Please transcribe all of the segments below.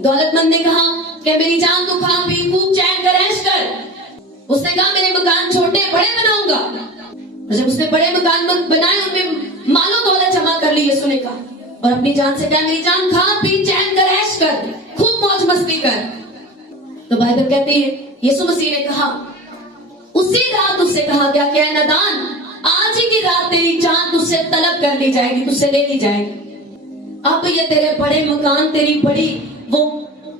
दौलतमंद ने कहा कि मेरी जान तू खा पी खूब चैन कर ऐश कर। उसने कहा मेरे मकान छोटे बड़े बनाऊंगा। और जब उसने बड़े मकान बनाए उनमें मालो दौलत जमा कर ली, यीशु ने कहा, और अपनी जान से कहा मेरी जान खा पी चैन कर ऐश कर, खूब मौज मस्ती कर। तो बाइबल कहती है यीशु मसीह ने कहा उसी रात उससे कहा क्या क्या नादान, आज ही की रात तेरी जान तुझसे तलब कर ली जाएगी, तुझसे ले ली जाएगी। अब ये तेरे बड़े मकान, तेरी बड़ी वो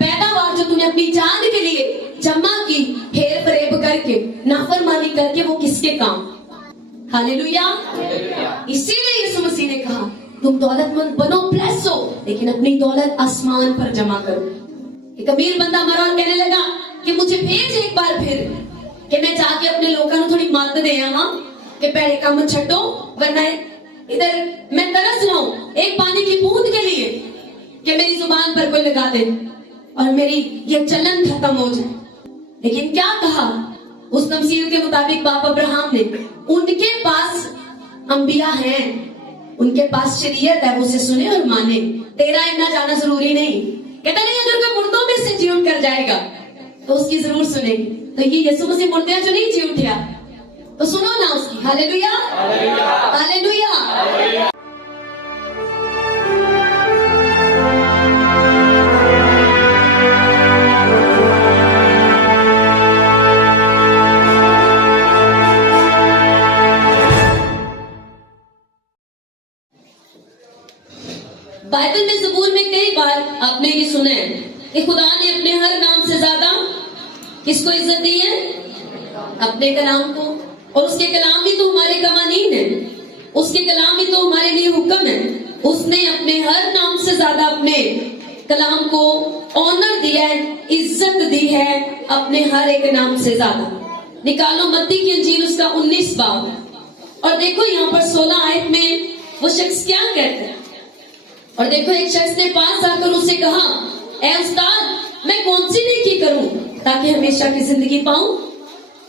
पैदावार जो तूने अपनी जान के लिए जमा की, हेर फरेब करके, नाफरमानी करके, वो किसके काम? हालेलुया। इसीलिए यीशु मसीह ने कहा तुम दौलतमंद बनो, प्लस हो, लेकिन अपनी दौलत आसमान पर जमा करो। एक अमीर बंदा मरा और कहने लगा कि मुझे भेज एक बार फिर कि मैं जाके अपने लोगों को थोड़ी मदद दे आवा कि पहले काम छड्डो, वरना इधर मैं तरस रहा हूं एक पानी की बूंद के लिए कि मेरी जुबान पर कोई लगा दे और मेरी ये चलन खत्म हो जाए। लेकिन क्या कहा उस तमसील के मुताबिक बाप अब्राहम ने, उनके पास अंबिया हैं, उनके पास शरीयत है, वो उसे सुने और माने, तेरा इतना जाना जरूरी नहीं। कहता नहीं अगर कोई मुर्दों में से जी उठ कर जाएगा तो उसकी जरूर सुनेगी। तो ये यीशु मसीह मुर्दे जो नहीं जी उठा तो सुनो ना उसकी। Hallelujah hallelujah. बाइबल में ज़बूर में कई बार आपने ये सुना है कि खुदा ने अपने हर नाम से ज्यादा किसको इज्जत दी है? अपने कलाम को। और उसके कलाम ही तो हमारे कवानीन है, उसके कलाम ही तो हमारे लिए हुक्म है। उसने अपने हर नाम से ज्यादा अपने कलाम को ऑनर दिया है, इज्जत दी है अपने हर एक नाम से ज्यादा। निकालो मत्ती की इंजील उसका 19 बाब और देखो यहाँ पर 16 आयत में वो शख्स क्या कहता है। और देखो एक शख्स ने पास आकर उससे कहा, ए उस्ताद मैं कौन सी नेकी करूं ताकि हमेशा की जिंदगी पाऊं?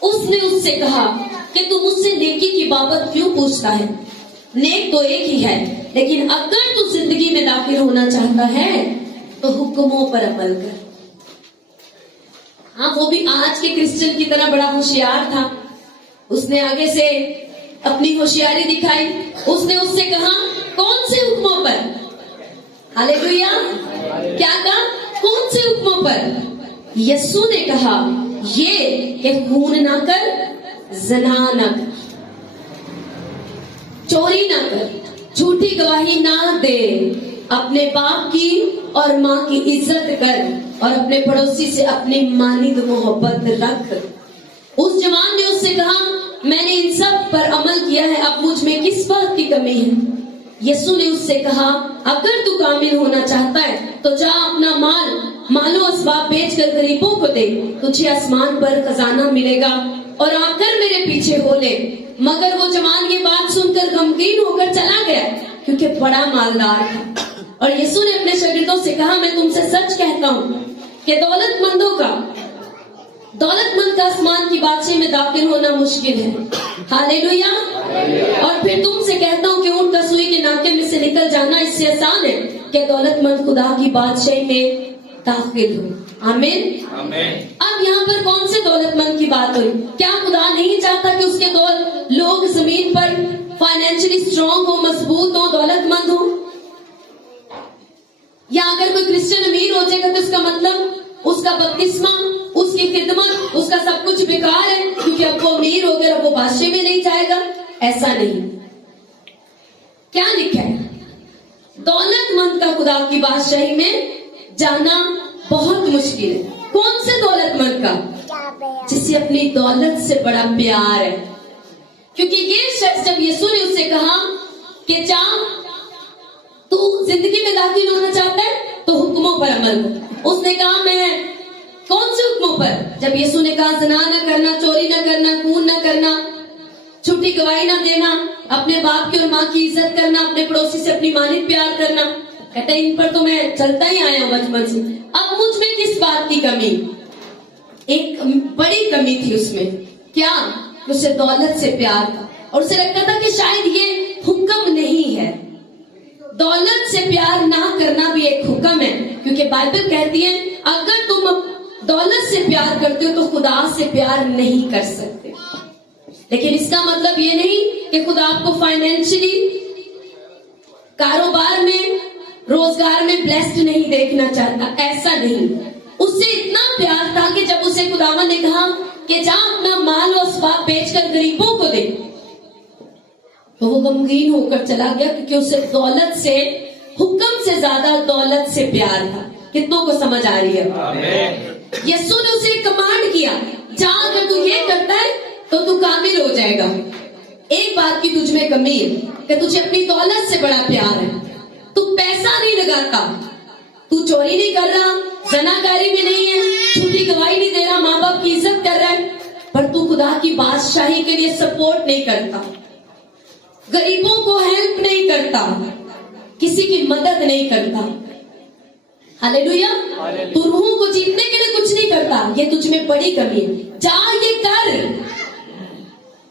उसने उससे कहा कि तू मुझसे नेकी की बाबत क्यों पूछता है? नेक तो एक ही है, लेकिन अगर तू जिंदगी में दाखिल होना चाहता है तो हुक्मों पर अमल कर। हाँ, वो भी आज के क्रिश्चियन की तरह बड़ा होशियार था। उसने आगे से अपनी होशियारी दिखाई। उसने उससे कहा कौन से हुक्मों पर? हालेलुया। क्या कहा? कौन से हुक्मों पर? यीशु ने कहा ये कि खून ना कर, ज़ना ना कर, चोरी ना कर, झूठी गवाही ना दे, अपने बाप की और माँ की इज्जत कर और अपने पड़ोसी से अपनी मानिद मोहब्बत रख। उस जवान ने उससे कहा मैंने इन सब पर अमल किया है, अब मुझ में किस बात की कमी है? यीशु ने उससे कहा अगर तू कामिल होना चाहता है तो जा अपना मालो असबाब बेच कर गरीबों को दे, तुझे आसमान पर खजाना मिलेगा और आकर मेरे पीछे हो ले। मगर वो जवान ये बात सुनकर गमगीन होकर चला गया क्योंकि बड़ा मालदार था। और यीशु ने अपने शागिर्दों से कहा मैं तुमसे सच कहता हूँ कि दौलतमंद का आसमान की बादशाही में दाखिल होना मुश्किल है। हालेलुया। और फिर तुमसे कहता हूँ कि ऊंट का सुई के नाके में से निकल जाना इससे आसान है कि दौलतमंद खुदा की बादशाही में दाखिल हो। आमीन। अब यहाँ पर कौन से दौलतमंद की बात हुई? क्या खुदा नहीं चाहता कि उसके लोग जमीन पर फाइनेंशियली स्ट्रांग हो, मजबूत हो, दौलतमंद हो? या अगर कोई क्रिश्चियन अमीर हो जाएगा तो इसका मतलब उसका बपतिस्मा, उसकी खिदमत, उसका सब कुछ बेकार है क्योंकि अब वो अमीर हो गया, अब वो बादशाही में नहीं जाएगा? ऐसा नहीं। क्या लिखा है? दौलतमंद का खुदा की बादशाही में जाना बहुत मुश्किल है। कौन से दौलतमंद का? जिसे अपनी दौलत से बड़ा प्यार है। क्योंकि ये शख्स जब यीशु ने उससे कहा कि जा तू जिंदगी में दाखिल होना चाहता है तो हुक्मों पर अमल कर, उसने कहा मैं कौन से हुक्मों पर? जब यीशु ने कहा ज़ना न करना, चोरी न करना, खून न करना, झूठी गवाही न देना, अपने बाप की और माँ की इज्जत करना, अपने पड़ोसी से अपनी मानित प्यार करना, कहता इन पर तो मैं चलता ही आया हूं बचपन से। अब मुझ में किस बात की कमी? एक बड़ी कमी थी उसमें। क्या? उसे दौलत से प्यार था और उसे लगता था कि शायद ये हुक्म नहीं है, दौलत से प्यार ना करना भी एक हुक्म है, क्योंकि बाइबल कहती है अगर तुम दौलत से प्यार करते हो तो खुदा से प्यार नहीं कर सकते। लेकिन इसका मतलब ये नहीं कि खुदा आपको फाइनेंशियली, कारोबार में, रोजगार में ब्लेस्ड नहीं देखना चाहता, ऐसा नहीं। उससे इतना प्यार था कि जब उसे खुदावन ने कहा कि जा अपना माल और अस्बाब बेचकर गरीबों को दे, तो वो गमगीन होकर चला गया, क्योंकि उसे दौलत से, हुक्म से ज्यादा दौलत से प्यार था। कितनों को समझ आ रही है? यीशु ने उसे कमांड किया, जा अगर तू ये करता है तो तू कामिल हो जाएगा। एक बात की तुझ में कमी है कि तुझे अपनी दौलत से बड़ा प्यार है। तू पैसा नहीं लगाता, तू चोरी नहीं कर रहा, जनाकारी में नहीं है, झूठी गवाही नहीं दे रहा, माँ बाप की इज्जत कर रहा है, पर तू खुदा की बादशाही के लिए सपोर्ट नहीं करता, गरीबों को हेल्प नहीं करता, किसी की मदद नहीं करता। हालेलुया। तू रूह को जीतने के लिए कुछ नहीं करता, ये तुझ में बड़ी कमी है। जा ये कर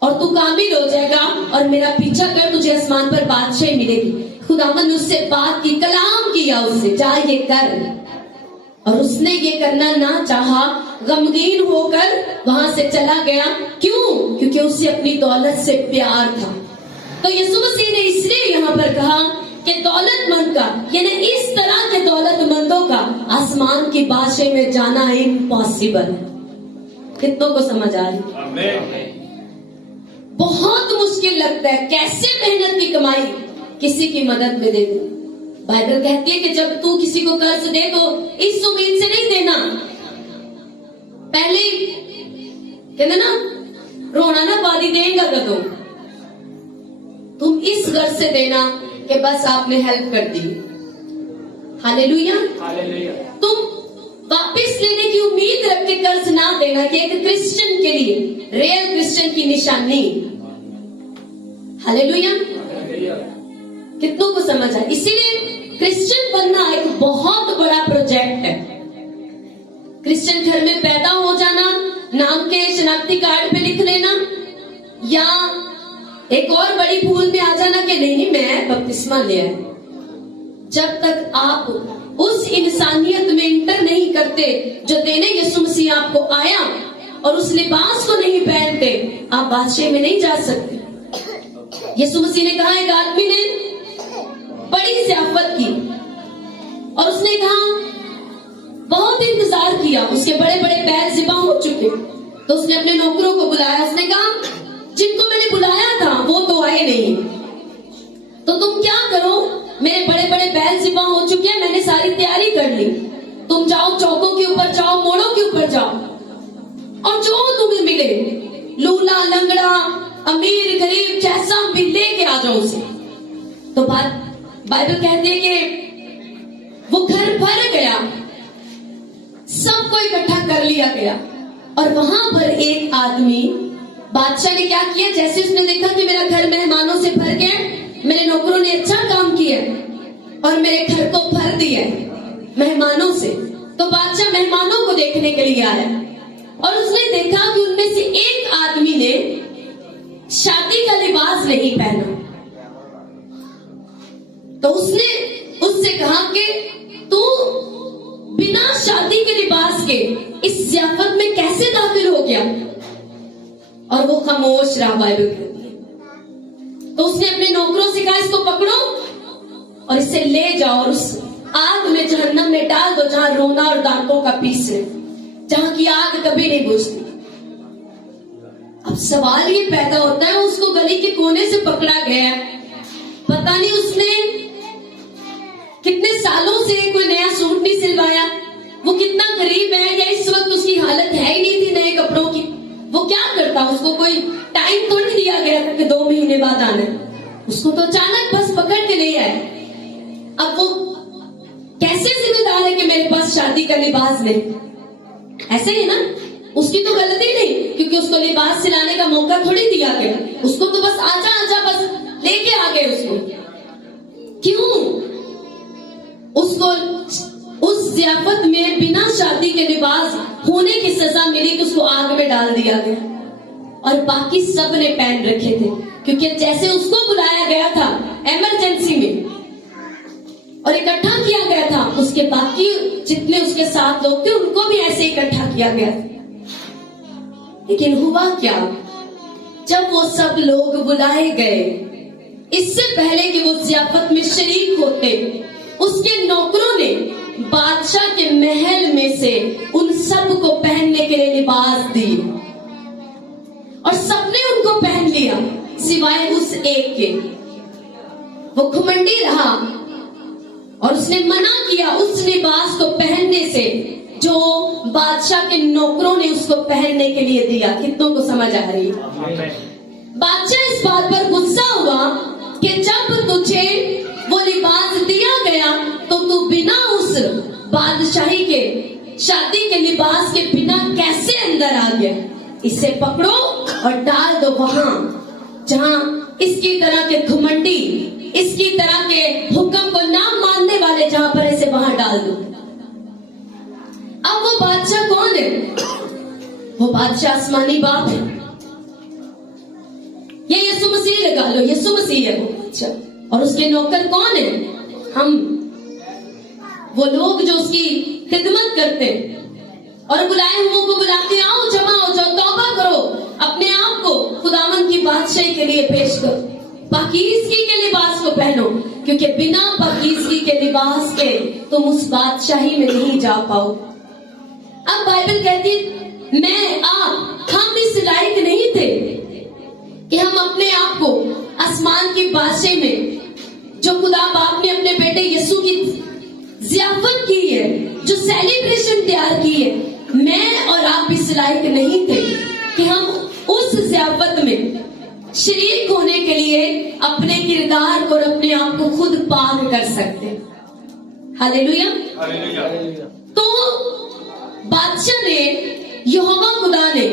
और तू कामिल हो जाएगा, और मेरा पीछा कर, तुझे आसमान पर बादशाही मिलेगी। खुदावन ने उससे बात की, कलाम किया उससे, जा ये कर, और उसने ये करना ना चाहा, गमगीन होकर वहां से चला गया। क्यों? क्योंकि उसे अपनी दौलत से प्यार था। तो यीशु मसीह ने इसलिए यहाँ पर कहा कि दौलतमंद का, यानी इस तरह के दौलतमंदों का आसमान की बादशाही में जाना इम्पॉसिबल है। कितनों को समझ आ रही? बहुत मुश्किल लगता है, कैसे मेहनत की कमाई किसी की मदद में दे दे। बाइबल कहती है कि जब तू किसी को कर्ज दे तो इस उम्मीद से नहीं देना, पहले कहते ना रोना ना पादी देगा कदों, तुम इस गर्ज से देना कि बस आपने हेल्प कर दी। हालेलुया। तुम वापस लेने की उम्मीद रख के कर्ज ना देना, कि एक क्रिश्चियन के लिए, रियल क्रिश्चियन की निशानी। हालेलुया। कितनों को समझ आए? इसीलिए क्रिश्चियन बनना एक बहुत बड़ा प्रोजेक्ट है। क्रिश्चियन घर में पैदा हो जाना, नाम के शनाख्ती कार्ड पे लिख लेना, या एक और बड़ी भूल में आ जाना कि नहीं मैं बपतिस्मा लिया है। जब तक आप उस इंसानियत में इंटर नहीं करते जो देने यीशु मसीह आपको आया, और उस लिबास को नहीं पहनते, आप बादशाह में नहीं जा सकते। यीशु मसीह ने कहा, एक आदमी ने बड़ी ज़ियाफत की और उसने कहा, बहुत इंतजार किया, उसके बड़े बड़े बैल ज़िबा हो चुके, तो उसने अपने नौकरों को बुलाया। उसने कहा, जिनको मैंने बुलाया था वो तो आए नहीं, तो तुम क्या करो, मेरे बड़े बड़े बैल ज़िबा हो चुके हैं, मैंने सारी तैयारी कर ली, तुम जाओ चौकों के ऊपर जाओ, मोड़ों के ऊपर जाओ, और जो तुम्हें मिले, लूला लंगड़ा अमीर गरीब जैसा भी लेके आ जाओ उसे। तो बाइबल कहती है कि वो घर भर गया, सबको इकट्ठा कर लिया गया, और वहां पर एक आदमी, बादशाह ने क्या किया, जैसे उसने देखा कि मेरा घर मेहमानों से भर गया, मेरे नौकरों ने अच्छा काम किया और मेरे घर को भर दिया मेहमानों से, तो बादशाह मेहमानों को देखने के लिए आया, और उसने देखा कि उनमें से एक आदमी ने शादी का लिबास नहीं पहना। तो उसने उससे कहा कि तू बिना शादी के लिबास के इस ज़ियाफत में कैसे दाखिल हो गया, और वो खामोश रहा। बाइबल कहती है, तो उसने अपने नौकरों से कहा, इसको पकड़ो और इसे ले जाओ और उस आग में, जहन्नम में डाल दो, जहां रोना और दांतों का पीस है, जहां की आग कभी नहीं बुझती। अब सवाल ये पैदा होता है, उसको गली के कोने से पकड़ा गया, पता नहीं उसने कितने सालों से कोई नया सूट नहीं सिलवाया, वो कितना गरीब है, या इस वक्त उसकी हालत है ही नहीं थी नए कपड़ों की, वो क्या करता, उसको कोई टाइम थोड़ी दिया गया था कि 2 महीने बाद आना, उसको तो अचानक बस पकड़ के ले आए। अब वो कैसे जिम्मेदार है कि मेरे पास शादी का लिबास नहीं? ऐसे ही ना, उसकी तो गलती नहीं, क्योंकि उसको लिबास सिलाने का मौका थोड़ी दिया गया, उसको तो बस आजा आजा बस लेके आ गए उसको। क्यों? उसको उस ज़ियाफत में बिना शादी के लिबास होने की सजा मिली कि उसको आग में डाल दिया गया, और बाकी सब ने पहन रखे थे, क्योंकि जैसे उसको बुलाया गया था इमरजेंसी में, और इकट्ठा किया गया था, उसके बाकी जितने उसके साथ लोग थे उनको भी ऐसे इकट्ठा किया गया। लेकिन हुआ क्या, जब वो सब लोग बुलाए गए, इससे पहले कि वो ज़ियाफत में शरीक होते, उसके नौकरों ने बादशाह के महल में से उन सब को पहनने के लिए लिबास दी और सबने उनको पहन लिया सिवाय उस एक के। वो घमंडी रहा और उसने मना किया उस लिबास को पहनने से जो बादशाह के नौकरों ने उसको पहनने के लिए दिया। कितनों को समझ आ रही है? बादशाह इस बात पर गुस्सा हुआ कि जब तुझे वो लिबास दिया गया तो तू बिना उस बादशाही के, शादी के लिबास के बिना कैसे अंदर आ गया? इसे पकड़ो और डाल दो वहां जहां इसकी तरह के घमंडी, इसकी तरह के हुक्म को ना मानने वाले जहां पर ऐसे वहां डाल दो। अब वो बादशाह कौन है? वो बादशाह आसमानी बाप है। ये यीशु मसीह लगा लो, यीशु मसीह है वो बादशाह। और उसके नौकर कौन है? हम, वो लोग जो उसकी खिदमत करते और बुलाए हुओं को बुलाते, आओ जमा हो जाओ, तौबा करो, अपने आप को खुदावन की बादशाही के लिए पेश करो, पाकीज़गी के लिबास को पहनो, क्योंकि बिना पाकीज़गी के लिबास के तुम उस बादशाही में नहीं जा पाओ। अब बाइबल कहती मैं, आप, हम इस लायक नहीं थे कि हम अपने आप को आसमान की बादशाही में, जो खुदा बाप ने अपने बेटे यीशु की ज़ियाफत की है, जो सेलिब्रेशन तैयार की है, मैं और आप इस लायक नहीं थे कि हम उस ज़ियाफत में शरीक होने के लिए अपने किरदार को और अपने आप को खुद पाक कर सकते। हालेलुया। तो बादशाह ने, यहोवा खुदा ने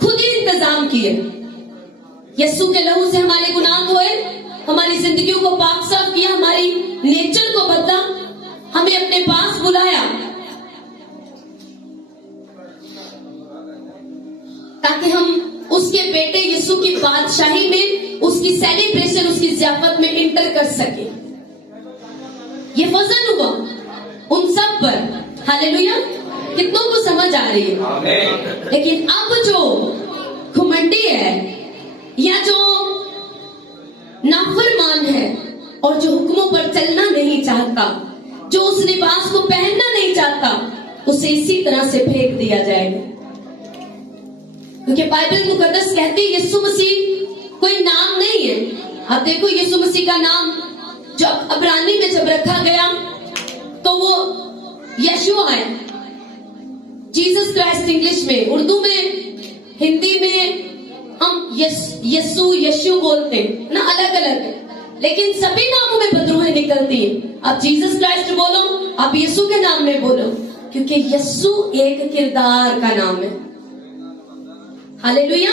खुद ही इंतजाम किए। यीशु के लहू से हमारे गुनाह धोए, हमारी जिंदगियों को पाक साफ किया, हमारी नेचर को बदला, हमें अपने पास बुलाया ताकि हम उसके बेटे यीशु की बादशाही में, उसकी सेलिब्रेशन, उसकी ज़ियाफत में इंटर कर सके। ये फजल हुआ उन सब पर। हालेलुया। कितनों को समझ आ रही है? लेकिन अब जो घमंडी है या जो नाफरमान है और जो हुक्मों पर चलना नहीं चाहता, जो उस लिबास को पहनना नहीं चाहता, उसे इसी तरह से फेंक दिया जाएगा। क्योंकि बाइबल मुकद्दस कहती है यीशु मसीह कोई नाम नहीं है। आप देखो यीशु मसीह का नाम जो अब्रानी में जब रखा गया तो वो यशुआ है, जीसस क्राइस्ट इंग्लिश में, उर्दू में, हिंदी में हम यीशु यशु बोलते हैं ना, अलग अलग है, लेकिन सभी नामों में बदरूहें निकलती हैं। आप जीसस क्राइस्ट बोलो, आप यीशु के नाम में बोलो, क्योंकि यीशु एक किरदार का नाम है। हालेलुया।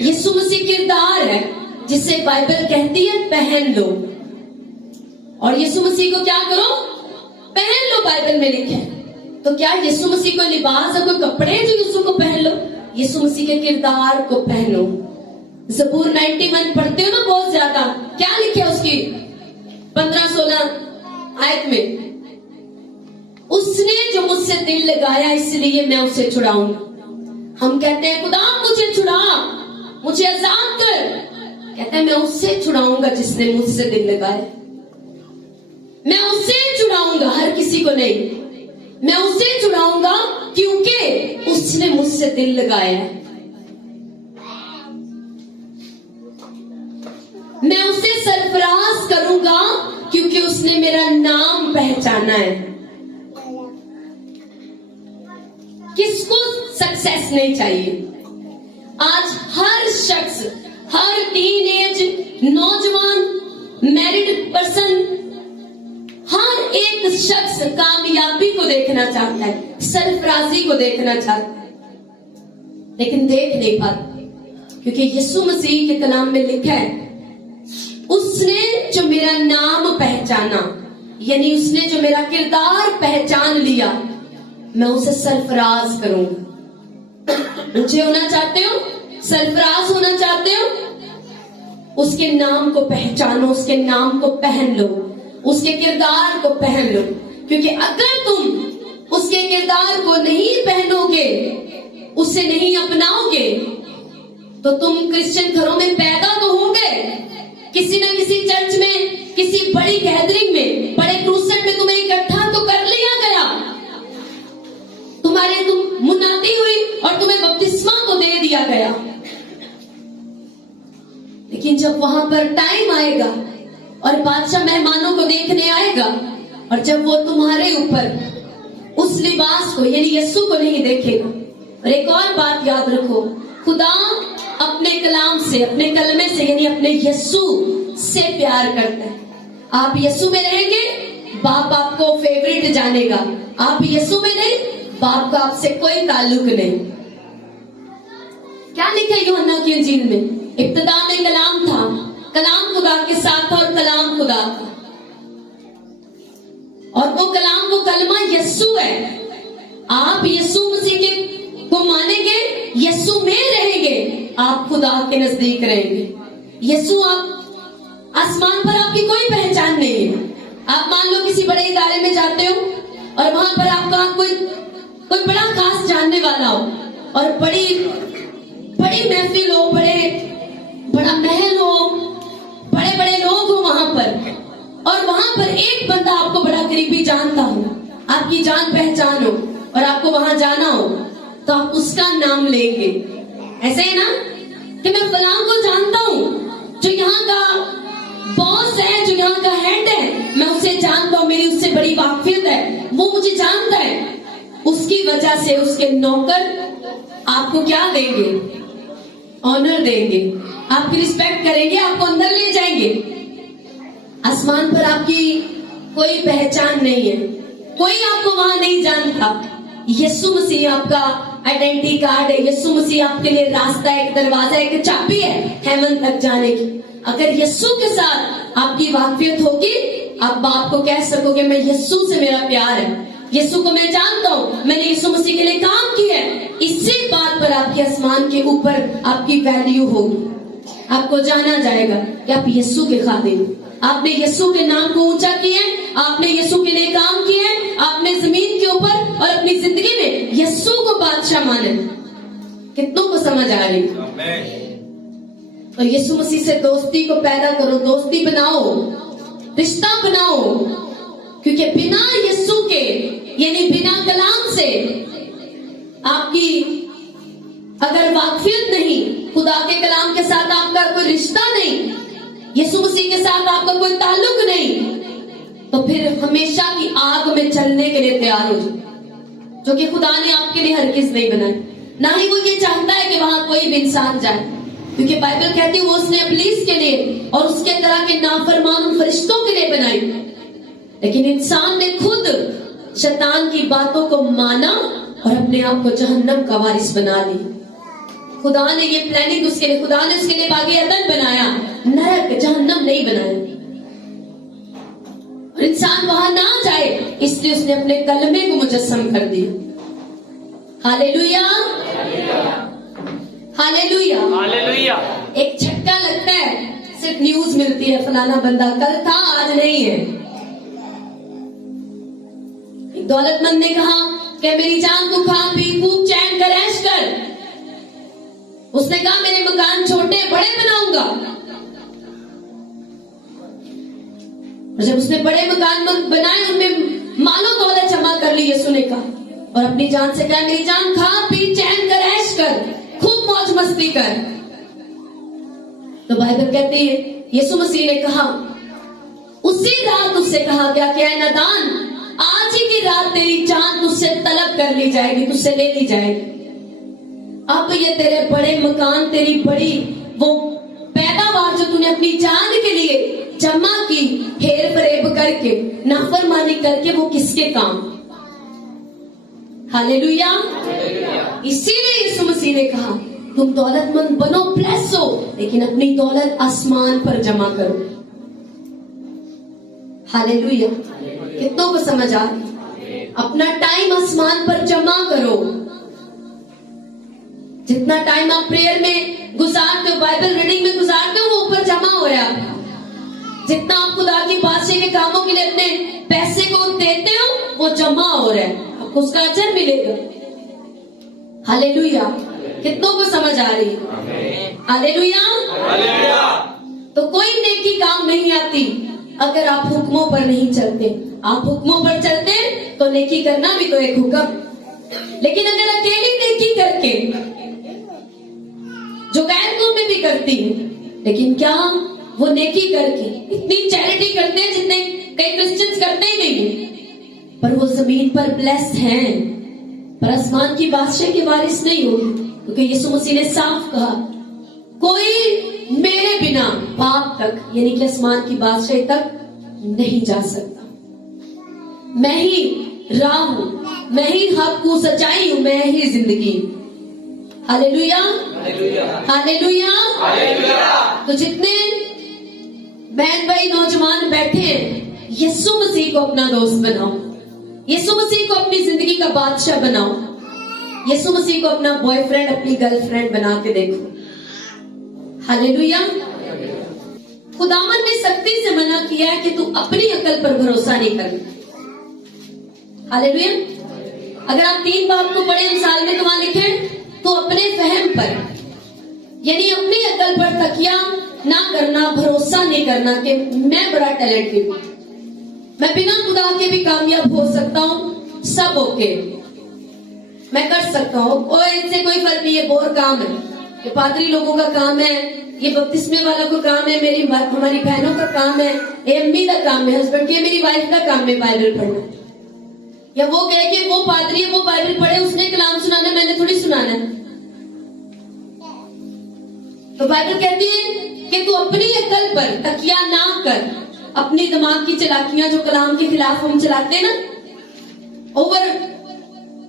यीशु मसीह किरदार है जिसे बाइबल कहती है पहन लो। और यीशु मसीह को क्या करो? पहन लो, बाइबल में लिखा है। तो क्या यीशु मसीह को लिबास है, कोई कपड़े जो यीशु को पहन लो? यीशु मसीह के किरदार को पहनो। ज़बूर 91 पढ़ते हो ना बहुत ज्यादा, क्या लिखे उसकी 15-16 आयत में? उसने जो मुझसे दिल लगाया इसलिए मैं उसे छुड़ाऊंगा। हम कहते हैं खुदा मुझे छुड़ा, मुझे आजाद कर। कहते हैं मैं उससे छुड़ाऊंगा जिसने मुझसे दिल लगाया। मैं उससे छुड़ाऊंगा, हर किसी को नहीं। मैं उससे छुड़ाऊंगा क्योंकि उसने मुझसे दिल लगाया है। मैं उसे सरफराज करूंगा क्योंकि उसने मेरा नाम पहचाना है। किसको सक्सेस नहीं चाहिए? आज हर शख्स, हर टीनेज, नौजवान, मैरिड पर्सन, हर एक शख्स कामयाबी को देखना चाहता है, सरफराजी को देखना चाहता है, लेकिन देख नहीं पाता। क्योंकि यीशु मसीह के कलाम में लिखा है उसने जो मेरा नाम पहचाना, यानी उसने जो मेरा किरदार पहचान लिया, मैं उसे सरफराज करूंगा। मुझे होना चाहते हो? सरफराज होना चाहते हो? उसके नाम को पहचानो, उसके नाम को पहन लो उसके किरदार को पहन लो, क्योंकि अगर तुम उसके किरदार को नहीं पहनोगे, उसे नहीं अपनाओगे, तो तुम क्रिश्चियन घरों में पैदा तो होंगे, किसी न किसी चर्च में, किसी बड़ी गैदरिंग में, बड़े क्रूसेड में तुम्हें इकट्ठा तो कर लिया गया, तुम मुनादी हुई और तुम्हें बपतिस्मा को दे दिया गया। लेकिन जब वहां पर टाइम आएगा और बादशाह मेहमानों को देखने आएगा, और जब वो तुम्हारे ऊपर उस लिबास को यानी यीशु को नहीं देखेगा। और एक और बात याद रखो, खुदा अपने कलाम से, अपने कलमे से यानी अपने यीशु से प्यार करता है। आप यीशु में रहेंगे, बाप आपको फेवरेट जानेगा। आप यीशु में नहीं, बाप का आपसे कोई ताल्लुक नहीं। क्या लिखा है यूहन्ना की इंजील में? इब्तिदा में कलाम था, कलाम खुदा के साथ और कलाम खुदा था, और वो कलाम, वो कलमा यीशु है। आप यीशु मसीह के को मानेंगे, यीशु में रहेंगे, आप खुदा के नजदीक रहेंगे। यीशु, आप आसमान पर आपकी कोई पहचान नहीं है। आप मान लो किसी बड़े इदारे में जाते हो और वहां पर आपका कोई बड़ा खास जानने वाला हो, और बड़ी महफिल हो, बड़ा महल हो, बड़े बड़े लोग हो वहां पर, और वहां पर एक बंदा आपको बड़ा करीबी जानता हो, आपकी जान पहचान हो, और आपको वहां जाना हो, तो आप उसका नाम लेंगे। ऐसे है ना कि मैं फलां को जानता हूं, जो यहाँ का बॉस है, जो यहाँ का हेड है, मैं उसे जानता हूं, मेरी उससे बड़ी वाकफियत है, वो मुझे जानता है। उसकी वजह से उसके नौकर आपको क्या देंगे? ऑनर देंगे, आपकी रिस्पेक्ट करेंगे, आपको अंदर ले जाएंगे। आसमान पर आपकी कोई पहचान नहीं है, कोई आपको वहां नहीं जानता। यीशु मसीह आपका आइडेंटिटी कार्ड है, यीशु मसीह आपके लिए रास्ता, एक दरवाजा, एक चाबी है हेवन तक जाने की। अगर यीशु के साथ आपकी वाकफियत होगी, आप बाप को कह सकोगे मैं यीशु से मेरा प्यार है, यीशु को मैं जानता हूँ, मैंने यीशु मसीह के लिए काम किया है। इसी बात पर आपके आसमान के ऊपर आपकी वैल्यू होगी। आपको जाना जाएगा कि आप यीशु के खादिम, आपने यीशु के नाम को ऊंचा किया है, आपने यीशु के लिए काम किया है, आपने जमीन के ऊपर और अपनी जिंदगी में यीशु को बादशाह माने। कितनों को समझ आ रही? और यीशु मसीह से दोस्ती को पैदा करो, दोस्ती बनाओ, रिश्ता बनाओ, क्योंकि बिना यीशु के यानी बिना कलाम से आपकी अगर वाकफियत नहीं, खुदा के कलाम के साथ आपका कोई रिश्ता नहीं, यीशु मसीह के साथ आपका कोई ताल्लुक नहीं, तो फिर हमेशा की आग में चलने के लिए तैयार हो जाओ, जो कि खुदा ने आपके लिए हरगिज़ नहीं बनाई। ना ही वो ये चाहता है कि वहां कोई भी इंसान जाए, क्योंकि बाइबल कहती है वो उसने इब्लीस के लिए और उसके तरह के नाफरमान फरिश्तों के लिए बनाई। लेकिन इंसान ने खुद शैतान की बातों को माना और अपने आप को जहन्नम का वारिस बना ली। खुदा ने ये प्लानिंग उसके लिए, खुदा ने उसके लिए बागी अदन बनाया, नरक जहन्नम नहीं बनाया। और इंसान वहां ना जाए इसलिए उसने अपने कलमे को मुजस्सम कर दिया। Hallelujah, hallelujah, hallelujah. एक झटका लगता है, सिर्फ न्यूज मिलती है फलाना बंदा कल था आज नहीं है। एक दौलतमंद ने कहा कि मेरी जान तू खा पी खूब चैन कर ऐश कर। उसने कहा मेरे मकान छोटे बड़े बनाऊंगा, और जब उसने बड़े मकान बनाए उनमें मालो दौलत जमा कर ली यीशु ने कहा, और अपनी जान से कहा मेरी जान खा पी चैन कर ऐश कर, खूब मौज मस्ती कर। तो बाइबल कहती है यीशु मसीह ने कहा, उसी रात उससे कहा गया कि ऐ नादान, आज ही की रात तेरी जान तुझसे तलब कर ली जाएगी, तुझसे ले ली जाएगी। अब ये तेरे बड़े मकान, तेरी बड़ी वो पैदावार जो तूने अपनी जान के लिए जमा की, हेर फरेब करके, नाफरमानी करके, वो किसके काम? हालेलुया। इसीलिए यीशु मसीह ने कहा तुम दौलतमंद बनो, ब्लेस हो, लेकिन अपनी दौलत आसमान पर जमा करो। हालेलुया। कितनों को समझ आ रही? अपना टाइम आसमान पर जमा करो। जितना टाइम आप प्रेयर में गुजारते हो, बाइबल रीडिंग में गुजारते हो, वो ऊपर जमा हो रहा है। जितना आप खुदा की बादशाही के कामों के लिए अपने पैसे को देते हो वो जमा हो रहा है, आपको उसका अजर मिलेगा। हालेलुया। कितनों को समझ आ रही है? हालेलुया। तो कोई नेकी काम नहीं आती अगर आप हुक्मों पर नहीं चलते। आप हुक्मों पर चलते तो नेकी करना भी तो एक हुक्म। लेकिन अगर अकेली नेकी करके, जो गैर कौमें भी करती है, लेकिन क्या वो नेकी करके इतनी चैरिटी करते हैं जितने कई क्रिश्चियंस करते ही नहीं है, पर वो जमीन पर ब्लेस्ड हैं, पर आसमान की बादशाह के वारिस नहीं होगी। क्योंकि यीशु मसीह ने साफ कहा, कोई मेरे बिना बाप तक यानी कि आसमान की बादशाह तक नहीं जा सकता। मैं ही राह हूं, मैं ही हक हूं, सच्चाई हूं, मैं ही जिंदगी। Hallelujah, hallelujah, hallelujah. तो जितने बहन भाई नौजवान बैठे हैं, यीशु मसीह को अपना दोस्त बनाओ, यीशु मसीह को अपनी जिंदगी का बादशाह बनाओ, यीशु मसीह को अपना बॉयफ्रेंड, अपनी गर्लफ्रेंड बना के देखो। हालेलुया। खुदावन ने सख्ती से मना किया है कि तू अपनी अकल पर भरोसा नहीं करना। हालेलुया। अगर आप 3 बाप को पढ़े मिसाल में तो वहां लिखे, तो अपने फहम पर यानी अपनी अकल पर तकिया ना करना, भरोसा नहीं करना कि मैं बड़ा टैलेंटेड हूं, मैं बिना खुदा के भी कामयाब हो सकता हूं, सब ओके, मैं कर सकता हूं, और इनसे कोई फर्क नहीं है। बोर काम है, ये पादरी लोगों का काम है, ये बपतिस्मे वाला को काम है, हमारी बहनों का काम है, ये अम्मी का काम है, हस्बैंड की, मेरी वाइफ का काम है बाइबल पढ़ना। या वो कहे कि वो पादरी है, वो बाइबल पढ़े, उसने कलाम सुनाना, मैंने थोड़ी सुनाना है। तो बाइबल कहती है कि तू अपनी अकल पर तकिया ना कर, अपने दिमाग की चालाकियां जो कलाम के खिलाफ हम चलाते हैं ना,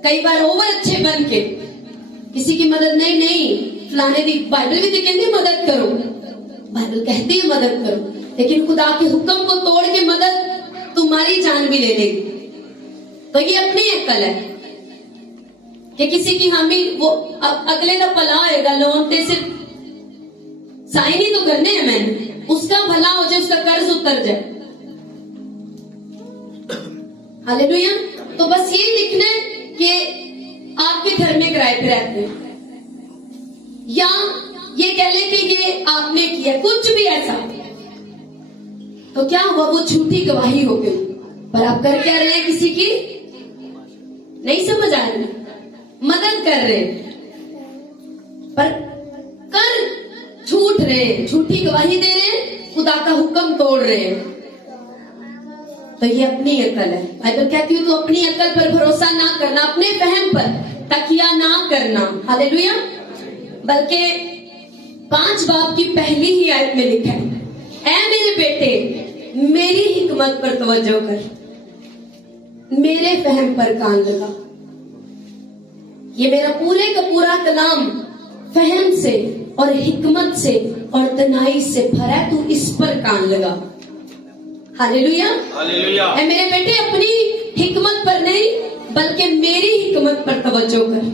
कई बार ओवर अच्छे बन के किसी की मदद नहीं फलाने दी बाइबल भी तो कहती है मदद करो, बाइबल कहती है मदद करो, लेकिन खुदा के हुक्म को तोड़ के मदद तुम्हारी जान भी ले लेगी। तो ये अपनी अकल है कि किसी की हामी वो अगले का भला होएगा, लोन पे सिर्फ साइन ही तो करने हैं, मैंने उसका भला हो जाए, उसका कर्ज उतर जाए। हालेलुया। तो बस ये लिखना है कि आपके घर में किराए पे रहते हैं, या ये कह ले कि ये आपने किया, कुछ भी ऐसा, तो क्या हुआ, वो झूठी गवाही हो गई। पर आप कर क्या रहे हैं, किसी की नहीं समझ आ रही, मदद कर रहे, पर कर झूठ रहे, झूठी गवाही दे रहे, खुदा का हुक्म तोड़ रहे। तो ये अपनी अकल है। बाइबल कहती है तो अपनी अकल पर भरोसा ना करना, अपने फहम पर तकिया ना करना। हालेलुया। बल्कि 5 बाब की पहली ही आयत में लिखा है, ऐ मेरे बेटे मेरी हिकमत पर तवज्जो कर, मेरे फहम पर कान लगा। ये मेरा पूरे का पूरा कलाम फहम से और हिकमत से और तनाई से भरा है, तू इस पर कान लगा। Hallelujah, hallelujah. ऐ मेरे बेटे अपनी हिकमत पर नहीं बल्कि मेरी हिकमत पर तवज्जो कर,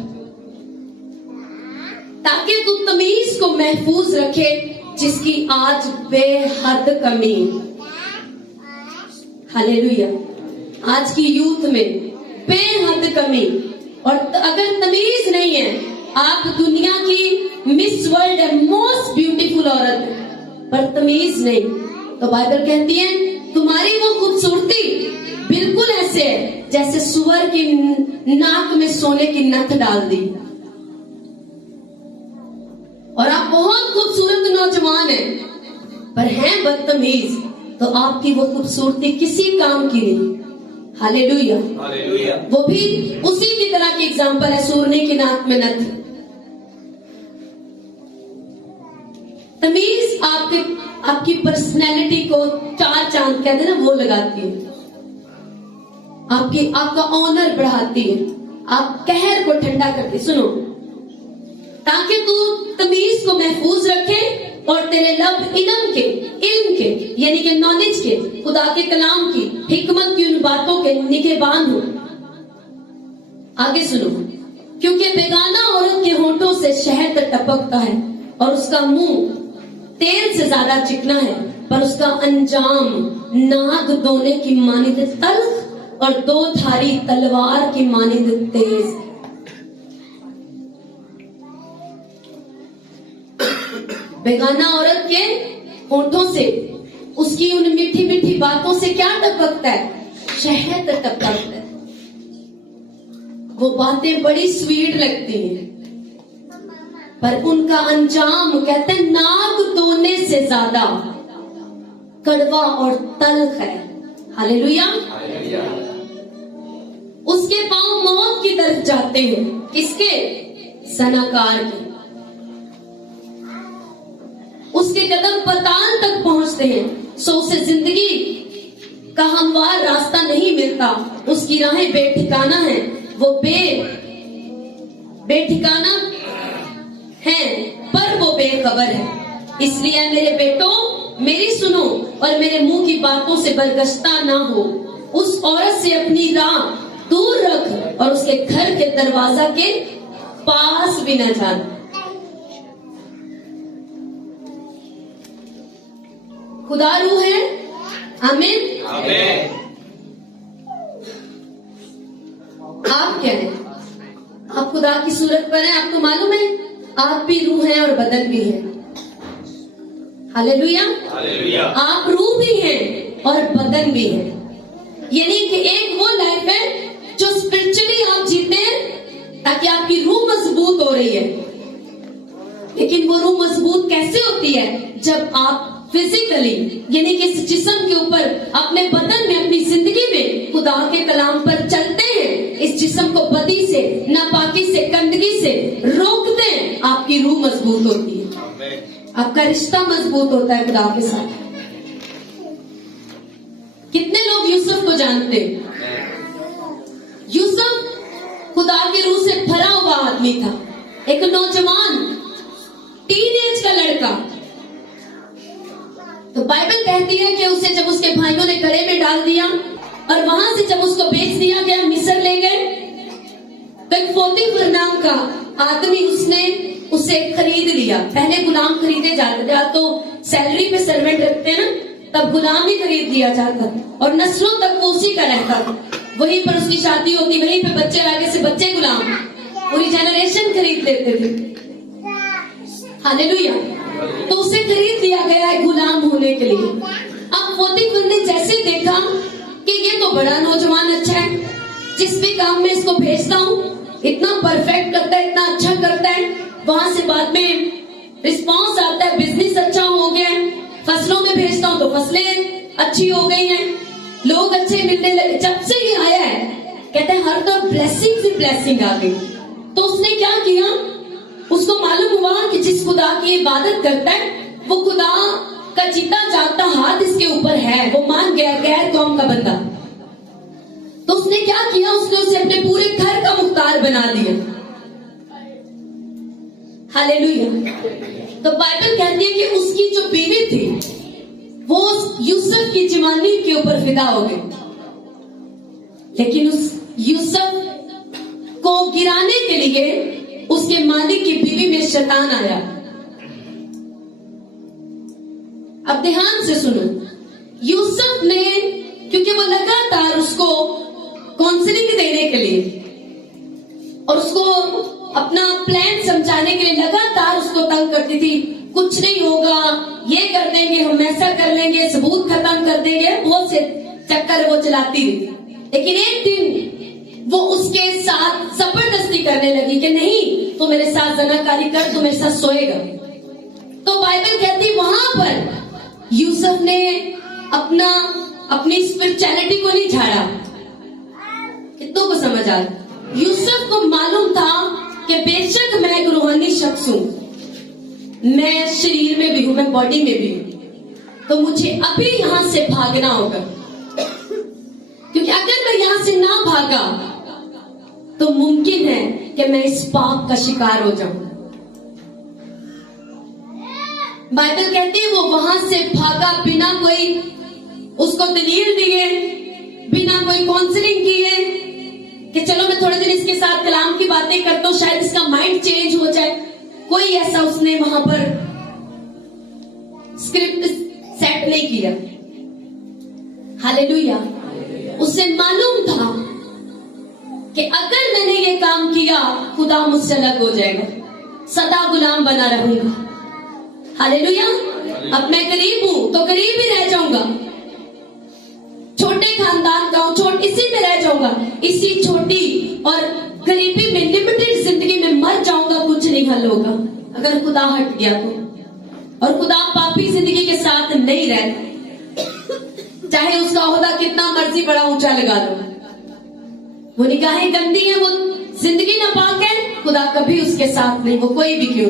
ताकि तू तमीज को महफूज रखे जिसकी आज बेहद कमी। हालेलुया। आज की यूथ में बेहद कमी, और अगर तमीज नहीं है, आप दुनिया की मिस वर्ल्ड है, मोस्ट ब्यूटीफुल औरत है, पर तमीज नहीं, तो बाइबल कहती है तुम्हारी वो खूबसूरती बिल्कुल ऐसे है जैसे सुअर की नाक में सोने की नथ डाल दी। और आप बहुत खूबसूरत नौजवान हैं, पर हैं बदतमीज, तो आपकी वो खूबसूरती किसी काम की नहीं। Hallelujah, hallelujah. वो भी उसी की तरह की एग्जाम्पल है, सूरने की नाक में नथ। तमीज आपकी पर्सनैलिटी को 4 चांद कहते हैं ना, वो लगाती है, आपका ऑनर बढ़ाती है, आप कहर को ठंडा करती। सुनो, ताकि तू तमीज को महफूज रखे और तेरे लब इल्म के यानी कि नॉलेज के, खुदा के कलाम की, हिकमत की उन बातों के निगहबान हो। आगे सुनो, क्योंकि बेगाना औरत के होंठों से शहद टपकता है और उसका मुंह तेल से ज्यादा चिकना है, पर उसका अंजाम नाग दोने की मानिंद तल्ख और दो धारी तलवार की मानिंद तेज। बेगाना औरत के होठों से, उसकी उन मीठी मीठी बातों से क्या टपकता है? शहद टपकता है। वो बातें बड़ी स्वीट लगती हैं, पर उनका अंजाम कहते हैं नाग दोने से ज्यादा कड़वा और तल्ख है। हालेलुया। उसके पांव मौत की तरफ जाते हैं। किसके? सनाकार के। उसके कदम पताल तक पहुंचते हैं। सो उसे जिंदगी का हमवार रास्ता नहीं मिलता। उसकी राहें बेठिकाना है। वो बेठिकाना है, पर वो बेखबर है। इसलिए मेरे बेटों, मेरी सुनो और मेरे मुंह की बातों से बरगश्ता ना हो। उस औरत से अपनी राह दूर रख और उसके घर के दरवाजा के पास भी न जाना। खुदा रूह है। आमीन। आप क्या है? आप खुदा की सूरत पर हैं। आपको मालूम है आप भी रूह हैं और बदन भी है। हालेलुया। आप रूह भी हैं और बदन भी है। यानी कि एक वो लाइफ है जो स्पिरिचुअली आप जीते हैं ताकि आपकी रूह मजबूत हो रही है। लेकिन वो रूह मजबूत कैसे होती है? जब आप फिजिकली यानी कि इस जिस्म के ऊपर, अपने बदन में, अपनी जिंदगी में खुदा के कलाम पर चलते हैं, इस जिस्म को बदी से, नापाकी से, गंदगी से रोकते हैं, आपकी रूह मजबूत होती है। आपका रिश्ता मजबूत होता है खुदा के साथ। कितने लोग यूसुफ को जानते हैं? यूसुफ खुदा के रूह से भरा हुआ आदमी था। एक नौजवान टीनेज का लड़का। तो बाइबल कहती है कि उसे जब उसके भाइयों ने कड़े में डाल दिया और वहां से जब उसको बेच दिया गया, मिस्र ले गए, तो एक पोतीफर नाम का आदमी उसने उसे खरीद लिया। पहले गुलाम खरीदे जाते थे, तो सैलरी पे सर्वेंट रखते हैं ना, तब गुलाम ही खरीद लिया जाता और नस्लों तक वो उसी का रहता था। वहीं पर उसकी शादी होती, वहीं पे बच्चे, आगे से बच्चे गुलाम, पूरी जनरेशन खरीद लेते थे। हालेलुया। तो उसे खरीद लिया गया है गुलाम होने के लिए। अब पोतीफर ने जैसे देखा कि ये तो बड़ा नौजवान अच्छा है, जिस भी काम में इसको भेजता हूँ इतना परफेक्ट करता है, इतना अच्छा करता है। वहां से बाद में रिस्पांस आता है, बिजनेस अच्छा हो गया है, फसलों में भेजता हूँ तो फसलें अच्छी हो गई हैं, लोग अच्छे मिलने लगे। जब से ये आया है कहते हैं हर तो ब्लेसिंग से ब्लेसिंग आ गई। तो उसने क्या किया? उसको मालूम हुआ कि जिस खुदा की इबादत करता है वो खुदा का जीता जागता हाथ इसके ऊपर है। वो मान गया गैर कौम का बंदा। तो उसने क्या किया? उसने उसे अपने पूरे घर का मुख्तार बना दिया। हालेलुया। तो बाइबल कहती है कि उसकी जो बीवी थी वो यूसुफ की जवानी के ऊपर फिदा हो गई। लेकिन उस यूसुफ को गिराने के लिए उसके मालिक की बीवी में शैतान आया। अब ध्यान से सुनो। यूसुफ ने, क्योंकि वो लगातार उसको काउंसलिंग देने के लिए और उसको अपना प्लान समझाने के लिए लगातार उसको तंग करती थी। कुछ नहीं होगा, ये कर देंगे, हम ऐसा कर लेंगे, सबूत खत्म कर देंगे, बहुत से चक्कर वो चलाती रही। लेकिन एक दिन वो उसके साथ जबरदस्ती करने लगी कि नहीं तो मेरे साथ जनाकारी कर, तो मेरे साथ सोएगा। तो बाइबल कहती वहां पर यूसुफ ने अपनी स्पिरिचुअलिटी को नहीं झाड़ा। कितनों को समझ आ रहा? यूसुफ को मालूम था कि बेशक मैं एक रूहानी शख्स हूं, मैं शरीर में भी हूं, मैं बॉडी में भी हूं, तो मुझे अभी यहां से भागना होगा। क्योंकि अगर मैं यहां से ना भागा तो मुमकिन है कि मैं इस पाप का शिकार हो जाऊं। बाइबल कहती है वो वहां से भागा बिना कोई उसको दलील दिए, बिना कोई काउंसलिंग किए कि चलो मैं थोड़े दिन इसके साथ कलाम की बातें करता हूं, शायद इसका माइंड चेंज हो जाए। कोई ऐसा उसने वहां पर स्क्रिप्ट सेट नहीं किया। हालेलुया। उसे मालूम था कि अगर मैंने ये काम किया खुदा मुझसे अलग हो जाएगा, सदा गुलाम बना रहूंगा। हालेलुया। अब मैं गरीब हूं तो गरीब ही रह जाऊंगा, छोटे खानदान का हूं, इसी में रह जाऊंगा, इसी छोटी और गरीबी में लिमिटेड जिंदगी में मर जाऊंगा, कुछ नहीं हल होगा अगर खुदा हट गया तो। और खुदा पापी जिंदगी के साथ नहीं रहता, चाहे उसका ओहदा कितना मर्जी बड़ा ऊंचा लगा दो, वो निगाहें गंदी है, वो जिंदगी नापाक है, खुदा कभी उसके साथ नहीं, वो कोई भी क्यों।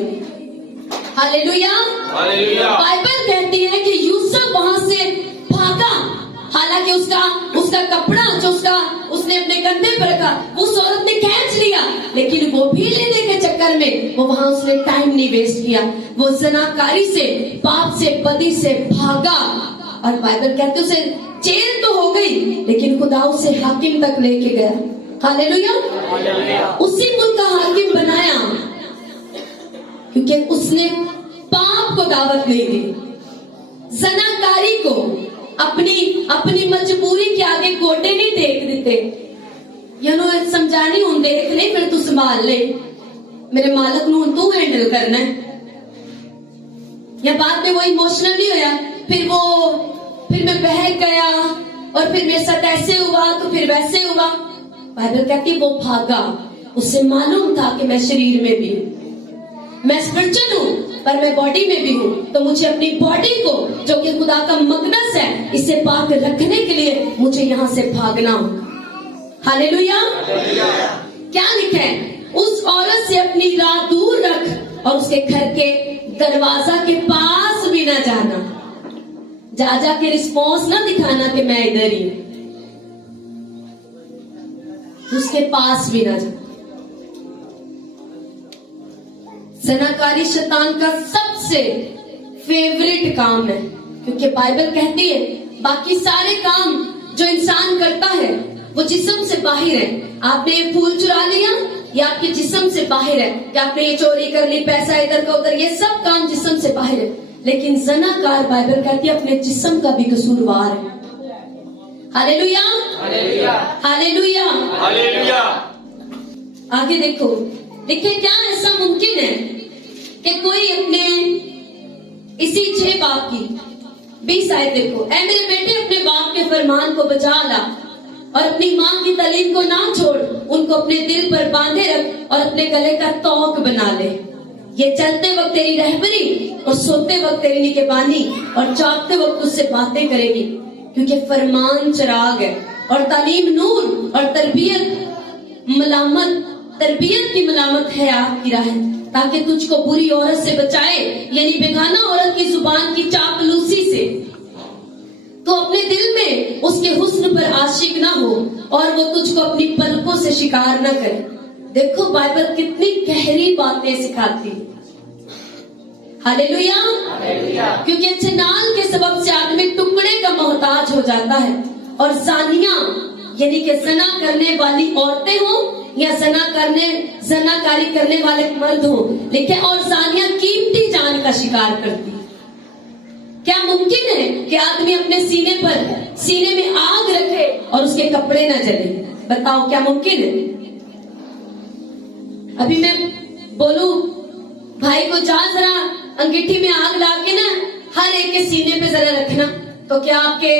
हालेलुया। बाइबल कहती है कि यूसुफ वहां से भागा, हालांकि उसका कपड़ा जो उसने अपने कंधे पर रखा उस औरत ने खींच लिया, लेकिन वो भी लेने के चक्कर में वो वहां उसने टाइम नहीं वेस्ट किया, वो जनाकारी से, पाप से, बदी से भागा। और बाइबल कहते उसे जेल तो हो गई, लेकिन खुदा उसे हाकिम तक लेके गया। हालेलुया। उसी मुल्क का हाकिम बनाया, क्योंकि उसने पाप को दावत नहीं दी, जनाकारी को, अपनी मजबूरी के आगे गोटे नहीं टेक देते। यानो समझानी हूं, देख ले फिर तू संभाल ले, मेरे मालक नू तू हैंडल करना है। या बाद में वो इमोशनल नहीं होया, फिर मैं बहक गया और फिर मेरे साथ ऐसे हुआ तो फिर वैसे हुआ। बाइबल कहती वो भागा, उसे मालूम था कि मैं शरीर में भी हूं, मैं स्पिरिचुअल हूं, पर मैं बॉडी में भी हूं, तो मुझे अपनी बॉडी को जो कि खुदा का मकदस है इसे पाक रखने के लिए मुझे यहाँ से भागना हो। हालेलुया। क्या लिखा है, उस औरत से अपनी राह दूर रख और उसके घर के दरवाजा के पास भी ना जाना, जा के रिस्पॉन्स ना दिखाना कि मैं इधर ही, उसके पास भी ना जा। जनाकारी शैतान का सबसे फेवरेट काम है, क्योंकि बाइबल कहती है बाकी सारे काम जो इंसान करता है वो जिस्म से बाहर है। आपने ये फूल चुरा लिया, ये आपके जिस्म से बाहर है, कि आपने ये चोरी कर ली, पैसा इधर का उधर, ये सब काम जिस्म से बाहर है। लेकिन जनाकार बाइबल कहती है अपने जिस्म का भी कसूरवार है। हालेलुया। हालेलुया। हालेलुया। आगे देखो, देखिए क्या ऐसा मुमकिन है कि कोई अपने इसी 6 बाप की 20 आयत देखो, ऐ मेरे बेटे अपने बाप के फरमान को बचा ला और अपनी माँ की तालीम को ना छोड़, उनको अपने दिल पर बांधे रख और अपने गले का तौक बना ले। ये चलते वक्त तेरी रहबरी और सोते वक्त तेरी निगहबानी और जागते वक्त उससे बातें करेगी, क्योंकि फरमान चिराग है और तालीम नूर और तरबियत की मलामत है आग की राह, ताकि तुझको बुरी औरत से बचाए, यानी बेगाना औरत की जुबान की चापलूसी से। तो अपने दिल में उसके हुस्न पर आशिक ना हो और वो तुझको अपनी पलकों से शिकार ना करे। देखो बाइबल कितनी गहरी बातें सिखाती है। हालेलुया। क्योंकि अच्छे नाल के सबब से आदमी टुकड़े का मोहताज हो जाता है, और जानिया यानी कि जना करने वाली औरतें हो या जनाकारी करने वाले मर्द हो, लेकिन और जानिया कीमती जान का शिकार करती। क्या मुमकिन है कि आदमी अपने सीने में आग रखे और उसके कपड़े न जले? बताओ क्या मुमकिन है? अभी मैं बोलूं भाई को जा जरा अंगीठी में आग ला के ना हर एक के सीने पे जरा रखना, तो क्या आपके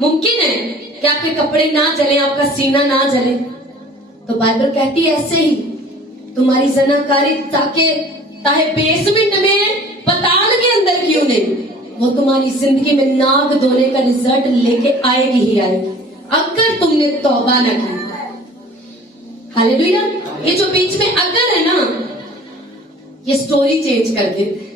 मुमकिन है कि आपके कपड़े ना जले, आपका सीना ना जले? तो बाइबल कहती है ऐसे ही तुम्हारी जनाकारी ताहे बेसमेंट में पताल के अंदर क्यों नहीं, वो तुम्हारी जिंदगी में नाक धोने का रिजल्ट लेके आएगी ही आएगी, अगर तुमने तौबा न की। हालेलुया। ये जो बीच में अगर है ना, ये स्टोरी चेंज कर देते।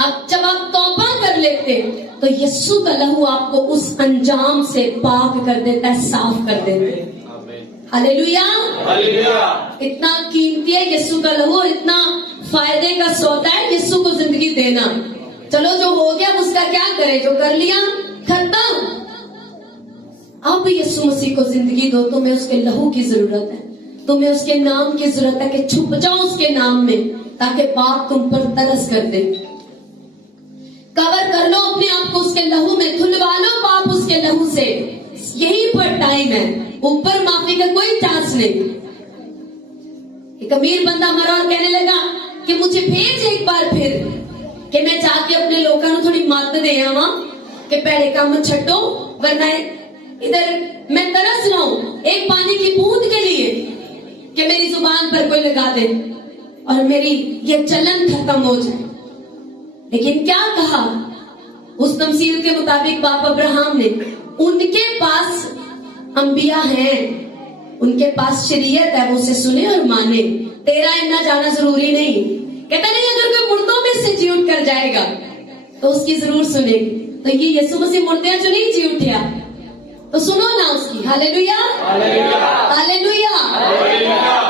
अब जब आप तौबा कर लेते तो यीशु का लहू आपको उस अंजाम से पाक कर देता है, साफ कर देता है। हालेलुया। इतना कीमती है यीशु का लहू और इतना फायदे का सौदा है यीशु को जिंदगी देना। चलो जो हो गया उसका क्या करे, जो कर लिया खत्म। अब यीशु मसीह को जिंदगी दो, तुम्हें उसके लहू की जरूरत है, तुम्हें उसके नाम की जरूरत है कि छुप जाओ उसके नाम में, ताकि बाप तुम पर तरस कर दे। कवर कर लो उसके लहू में धुलवा लो पाप उसके लहू से। यही पर टाइम है, ऊपर माफी का कोई चांस नहीं। एक अमीर बंदा मरा और कहने लगा कि मुझे भेज एक बार फिर कि मैं जाके अपने लोगों को थोड़ी मत दे आवा कि पहले काम छटो, वरना इधर मैं तरस रहा हूं एक पानी की बूंद के लिए कि मेरी जुबान पर कोई लगा दे और मेरी ये चलन खत्म हो जाए। लेकिन क्या कहा उस तमसील के मुताबिक बाप अब्राहम ने, उनके पास अंबिया हैं, उनके पास शरीयत है, वो उसे सुने और माने। तेरा इतना जाना जरूरी नहीं। कहता नहीं, अगर कोई मुर्दों में से जी उठ कर जाएगा तो उसकी जरूर सुनेगी। तो ये यीशु मसीह मुर्दे जो नहीं जी उठा तो सुनो ना उसकी। Hallelujah, hallelujah.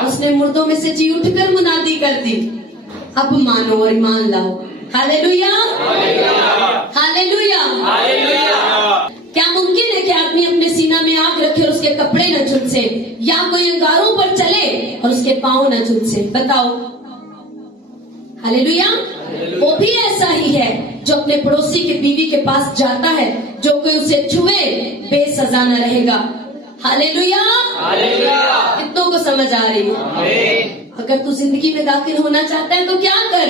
उसने मुर्दों में से जी उठकर मुनादी कर दी, अब मानो और ईमान लाओ। Hallelujah, hallelujah. क्या मुमकिन है कि आदमी अपने सीना में आग रखे और उसके कपड़े न झुलसे, या कोई अंगारों पर चले और उसके पांव न झुलसे? बताओ। हालेलुया। वो भी ऐसा ही है जो अपने पड़ोसी की बीवी के पास जाता है, जो कोई उसे छुए बेसजा न रहेगा। हालेलुया, कितनों को समझ आ रही है? अगर तू जिंदगी में दाखिल होना चाहता है तो क्या कर,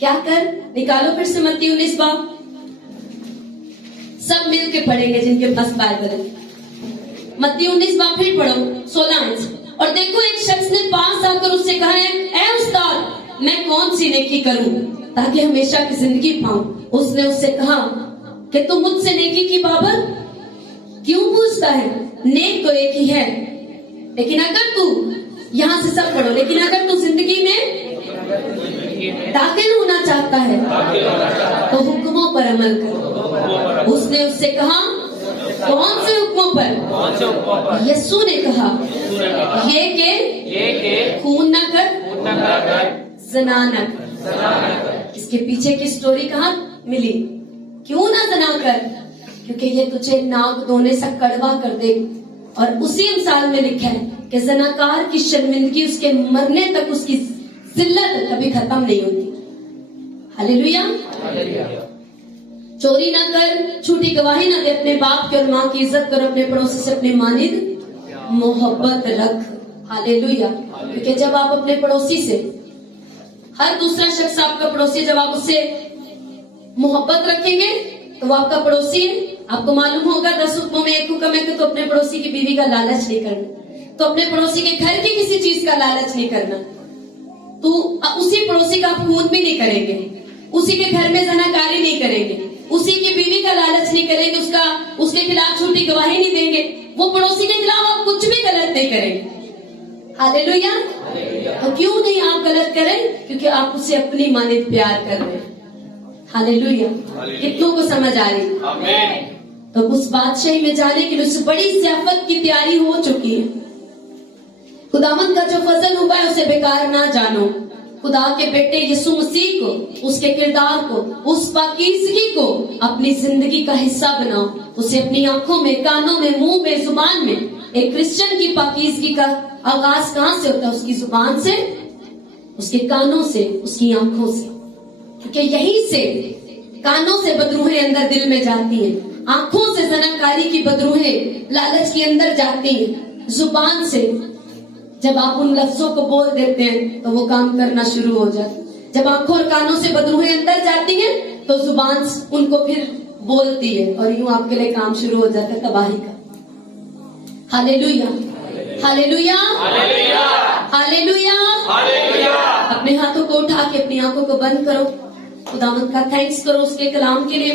क्या कर? निकालो फिर से मत्ती 19 बाब, सब मिल के पढ़ेंगे जिनके पास बाइबल है। मत्ती 19 बाब फिर पढ़ो 16। और देखो, एक शख्स ने पास आकर उससे कहा, ऐ उस्ताद, मैं कौन सी नेकी करूं ताकि हमेशा की जिंदगी पाऊं? उसने उससे कहा कि तू मुझसे नेकी की बाबत क्यों पूछता है? नेक तो एक ही है, लेकिन अगर तू, यहां से सब पढ़ो, लेकिन अगर तू जिंदगी में दाखिल होना चाहता है तो हुक्मों पर अमल कर। उसने उससे कहा, कौन से हुक्मों पर? यीशु ने कहा, ये के खून न कर, ज़ना न कर। इसके पीछे की स्टोरी कहाँ मिली? क्यों ना ज़ना कर? क्योंकि ये तुझे नाक धोने से कड़वा कर देगा। और उसी मिसाल में लिखा है कि ज़नाकार की शर्मिंदगी उसके मरने तक, उसकी जिल्लत कभी खत्म नहीं होती। हालेलुया। चोरी ना कर, झूठी गवाही ना दे, अपने बाप की और माँ की इज्जत कर, अपने पड़ोसी से अपनी मानिद मोहब्बत रख। हालेलुया। क्योंकि जब आप अपने पड़ोसी से, हर दूसरा शख्स आपका पड़ोसी, जब आप उससे मोहब्बत रखेंगे तो वो आपका पड़ोसी है। आपको मालूम होगा 10 हुक्मों में एक हुक्म है कि तो अपने पड़ोसी की बीवी का लालच नहीं करना, तो अपने पड़ोसी के घर की किसी चीज का लालच नहीं करना, तो उसी पड़ोसी का आप खून भी नहीं करेंगे, उसी के घर में जनाकारी नहीं करेंगे, उसी की बीवी का लालच नहीं करेंगे, उसके खिलाफ झूठी गवाही नहीं देंगे, वो पड़ोसी के खिलाफ आप कुछ भी गलत नहीं करेंगे। हालेलुया। तो क्यों नहीं आप गलत करें? क्योंकि आप उसे अपनी मानित प्यार कर रहे हैं। हालेलुया। कितनों को समझ आ रही? आमीन। तो उस बादशाही में जाने के लिए उस बड़ी ज़ियाफत की तैयारी हो चुकी है। खुदावंद का जो फजल हुआ है उसे बेकार ना जानो। खुदा के बेटे यीशु मसीह को, उसके किरदार को, उस पाकीज़गी को अपनी जिंदगी का हिस्सा बनाओ। उसे अपनी आंखों में, कानों में, मुंह में, जुबान में। एक क्रिश्चियन की पाकीज़गी का आगाज कहां से होता है? उसकी जुबान से, उसके कानों से, उसकी आंखों से। क्योंकि यहीं से, कानों से बदरूहें अंदर दिल में जाती हैं, आंखों से जनाकारी की बदरूहें लालच के अंदर जाती हैं, जुबान से जब आप उन लफ्जों को बोल देते हैं तो वो काम करना शुरू हो जाता। जब आंखों और कानों से बदरूहें अंदर जाती हैं तो जुबान उनको फिर बोलती है और यूं आपके लिए काम शुरू हो जाता है तबाही का। Hallelujah, hallelujah, hallelujah, hallelujah. अपने हाथों को उठा के अपनी आंखों को बंद करो, खुदावंद का थैंक्स करो उसके कलाम के लिए।